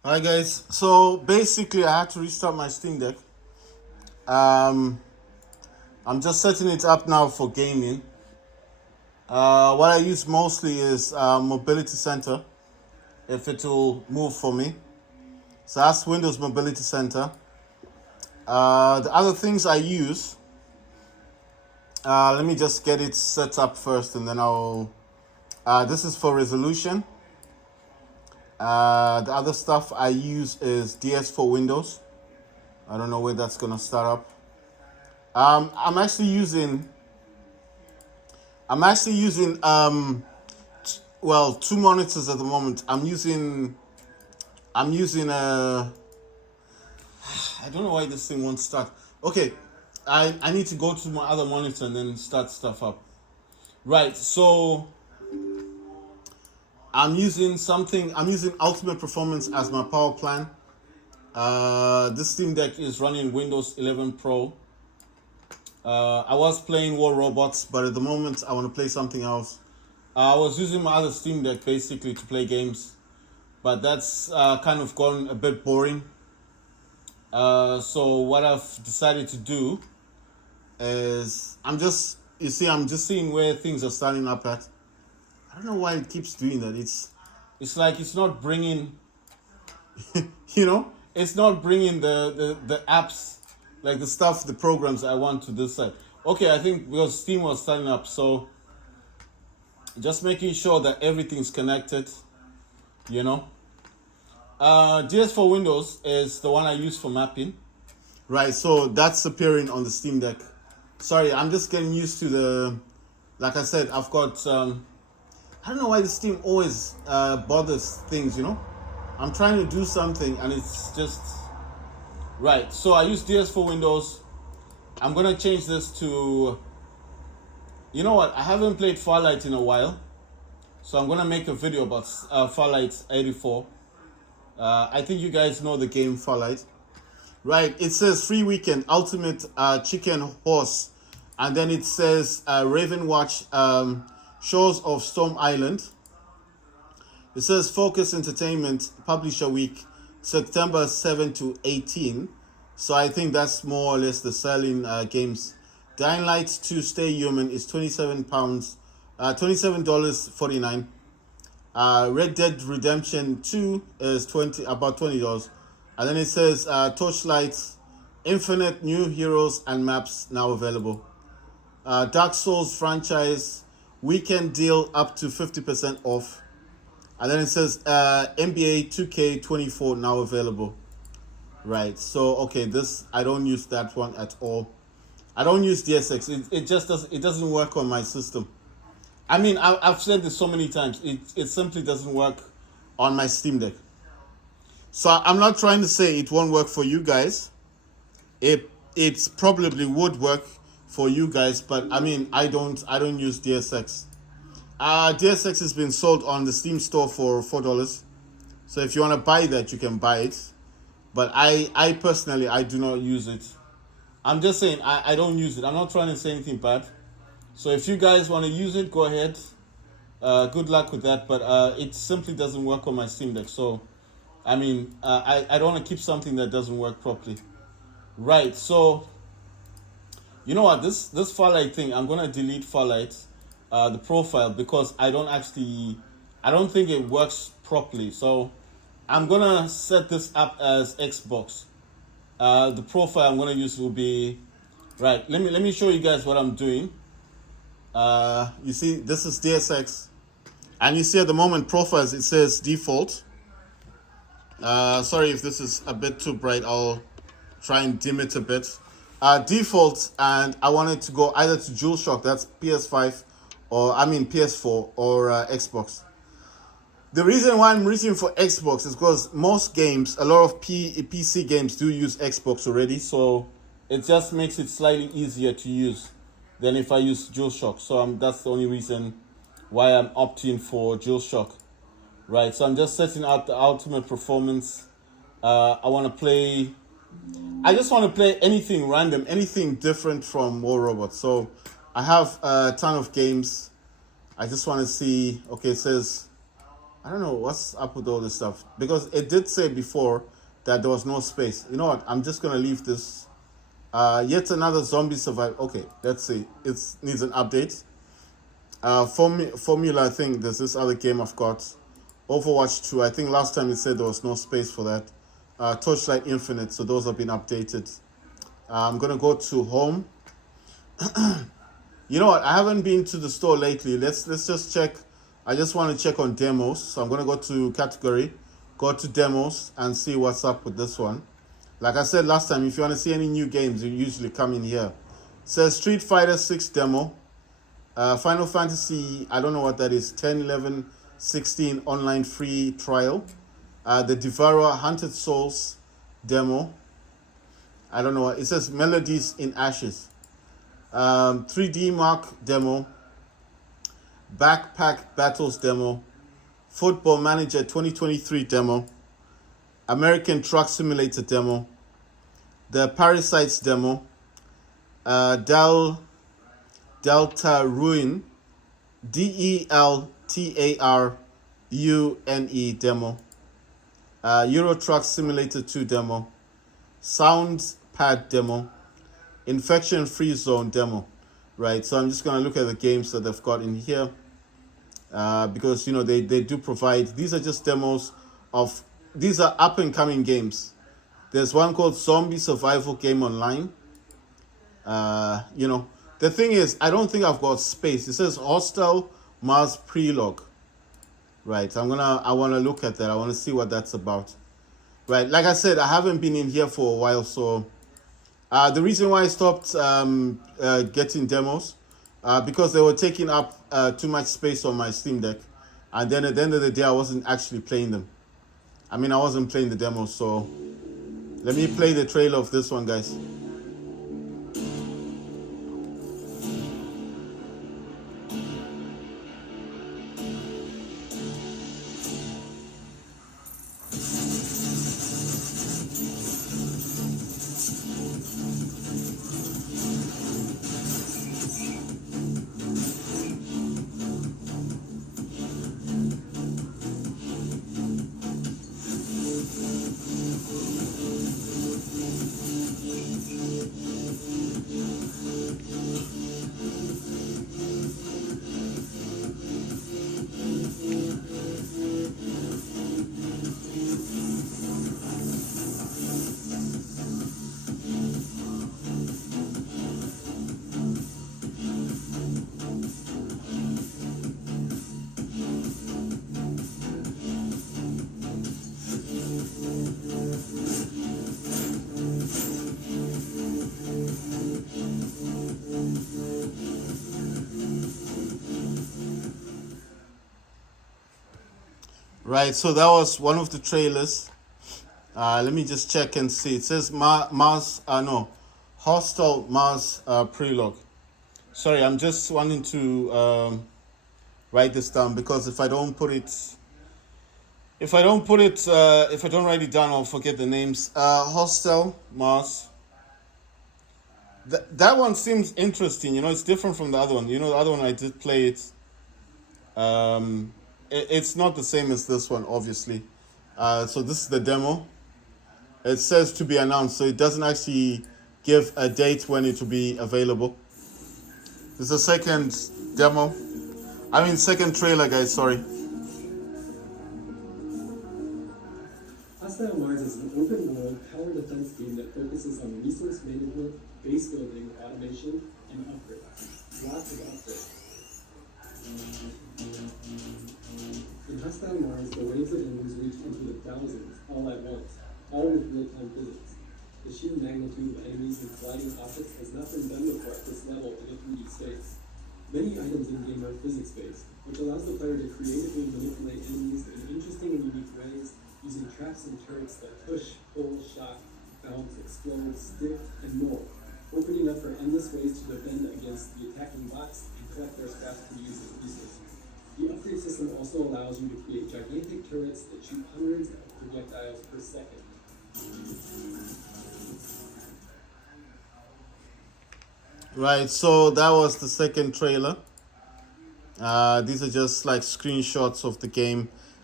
Hi guys. So basically, I had to restart my Steam Deck. Um, I'm just setting it up now for gaming. What I use mostly is Mobility Center, if it will move for me. So that's Windows Mobility Center. The other things I use, let me just get it set up first, and then I'll. This is for resolution. The other stuff I use is DS for Windows. I don't know where that's gonna start up. I'm actually using two monitors at the moment. I'm using I don't know why this thing won't start. Okay. I need to go to my other monitor and then start stuff up. Right. So I'm using Ultimate Performance as my power plan. This Steam Deck is running Windows 11 Pro. I was playing War Robots, but at the moment I want to play something else. I was using my other Steam Deck basically to play games, but that's kind of gone a bit boring. So what I've decided to do is I'm just seeing where things are starting up at. I don't know why it keeps doing that. It's like it's not bringing, it's not bringing the apps, like the programs I want to this side. Okay, I think because Steam was starting up, so just making sure that everything's connected, you know. DS for Windows is the one I use for mapping. Right, so that's appearing on the Steam Deck. Sorry, I'm just getting used to like I said, I've got, I don't know why the Steam always bothers things. I'm trying to do something and it's just, right. So I use DS for Windows. I'm going to change this to, you know what, I haven't played Farlight in a while. So I'm going to make a video about Farlight 84. I think you guys know the game Farlight. Right, it says free weekend, ultimate chicken horse. And then it says Raven Watch, Shores of Storm Island. It says Focus Entertainment, Publisher Week, September 7 to 18. So I think that's more or less the selling games. Dying Light to Stay Human is £27, $27.49. Red Dead Redemption 2 is about $20. And then it says Torchlight, Infinite New Heroes and Maps now available. Dark Souls franchise weekend deal up to 50% off. And then it says NBA 2K24 now available. Right. So okay, this I don't use that one at all. I don't use DSX. It just doesn't work on my system. I mean, I've said this so many times. It simply doesn't work on my Steam Deck. So I'm not trying to say it won't work for you guys. It probably would work for you guys, but I mean, I don't use DSX. DSX has been sold on the Steam store for $4. So if you want to buy that, you can buy it. But I personally, I do not use it. I'm just saying, I don't use it. I'm not trying to say anything bad. So if you guys want to use it, go ahead. Good luck with that. But it simply doesn't work on my Steam Deck. So, I mean, I don't want to keep something that doesn't work properly. Right, so, you know what? This Farlight thing, I'm going to delete Farlight, the profile, because I don't think it works properly. So, I'm going to set this up as Xbox. The profile I'm going to use will be, right, let me show you guys what I'm doing. You see, this is DSX. And you see at the moment profiles, it says default. Sorry if this is a bit too bright. I'll try and dim it a bit. Default, and I wanted to go either to DualShock, that's PS5, PS4 or Xbox. The reason why I'm reaching for Xbox is because most games, a lot of PC games do use Xbox already, so it just makes it slightly easier to use than if I use DualShock. So that's the only reason why I'm opting for DualShock. Right, so I'm just setting up the ultimate performance. I just want to play anything random, anything different from War Robots. So I have a ton of games. I just want to see, okay, it says I don't know what's up with all this stuff because it did say before that there was no space. You know what? I'm just gonna leave this. Yet another zombie survival. Okay, let's see. It needs an update. Formula. I think there's this other game I've got. Overwatch 2. I think last time it said there was no space for that. Torchlight Infinite. So those have been updated. I'm gonna go to home. You know what? I haven't been to the store lately. Let's just check. I just want to check on demos. So I'm gonna go to category, go to demos, and see what's up with this one. Like I said last time, if you want to see any new games, you usually come in here. It says Street Fighter 6 demo, Final Fantasy. I don't know what that is. 10, 11, 16 online free trial. The Devourer Hunted Souls demo. I don't know what it says. Melodies in Ashes. 3D Mark demo, Backpack Battles demo, Football Manager 2023 demo, American Truck Simulator demo, the Parasites demo, Delta Ruin, DELTARUNE demo, Euro Truck Simulator 2 demo, Sound Pad demo, Infection Free Zone demo, right? So I'm just gonna look at the games that they've got in here, because you know they do provide. These are just demos of these are up and coming games. There's one called Zombie Survival Game Online. You know, the thing is, I don't think I've got space. It says Hostel Mars Prologue, right? I wanna look at that. I wanna see what that's about, right? Like I said, I haven't been in here for a while, so. The reason why I stopped getting demos, because they were taking up too much space on my Steam Deck, and then at the end of the day, I wasn't actually playing them. I mean, I wasn't playing the demos, so let me play the trailer of this one, guys. Right, so that was one of the trailers. Let me just check and see. It says Hostel Mars Prologue. Sorry, I'm just wanting to write this down because if I don't write it down, I'll forget the names. Hostel Mars. That one seems interesting. You know, it's different from the other one. You know, the other one I did play it. It's not the same as this one, obviously. So this is the demo. It says to be announced, so it doesn't actually give a date when it will be available. This is the second demo. Second trailer, guys, sorry. Hostile Mars is an open-world tower defense game that focuses on resource management, base building, automation, and upgrades. Lots of upgrades. In Hostile Mars, the waves of enemies reach into the thousands, all at once, all with real-time physics. The sheer magnitude of enemies and colliding objects has not been done before at this level in a 3D space. Many items in-game are physics-based, which allows the player to creatively manipulate enemies in interesting and unique ways, using traps and turrets that push, pull, shock, bounce, explode, stick, and more, opening up for endless ways to defend against the attacking bots and collect their scraps to use as resources. The upgrade system also allows you to create gigantic turrets that shoot hundreds of projectiles per second. Right, so that was the second trailer. These are just like screenshots of the game.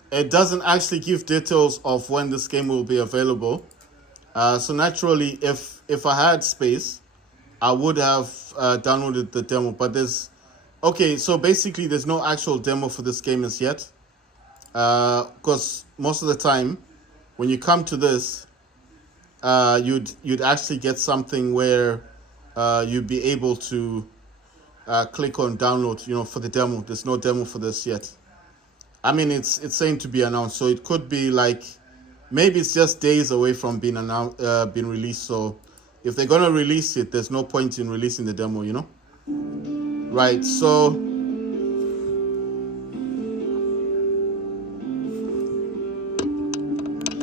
it doesn't actually give details of when this game will be available. So naturally, if I had space, I would have downloaded the demo. But there's okay. So basically, there's no actual demo for this game as yet. Because most of the time, when you come to this, you'd actually get something where you'd be able to click on download. You know, for the demo. There's no demo for this yet. I mean, it's saying to be announced, so it could be like maybe it's just days away from being announced, being released. So if they're gonna release it, there's no point in releasing the demo, you know? Right. So